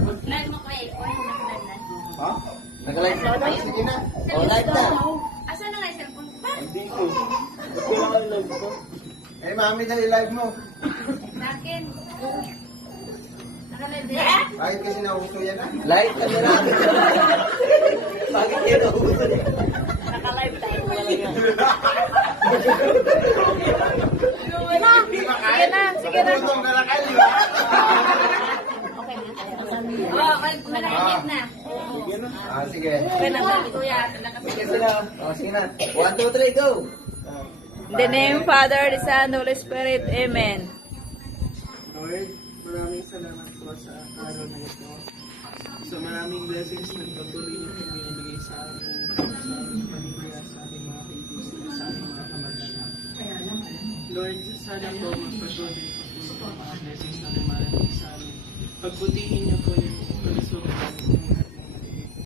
Live mo pa eh. Ha? Nag-live na? Sige na. O, live na. Asa na nga yung cellphone? Hindi ko. Kailangan live ko. Eh, mami, dali live mo. Sa akin. Naka-live din. Bakit kasi nauso yan ah? Live ka na lang. Bakit kayo nauso niya? Naka-live tayo. Sige na. Sige na. Tutong na lang kayo, di ba? Oo, malakit na. Sige na. Ah, sige. Kaya naman, kuya. Sige sila. O, sige na. 1, 2, 3, go! In the name of Father, the Son, the Holy Spirit. Amen. Lord, maraming salamat po sa araw na ito. Sa maraming blessings na patuloy niyo po binibigay sa amin, sa aming pamilya, sa aming mga kaibigan, sa aming mga kamag-anak. Lord, sana po magpatuloy po sa mga blessings na lumarating sa amin. Pagbutihin niyo po yung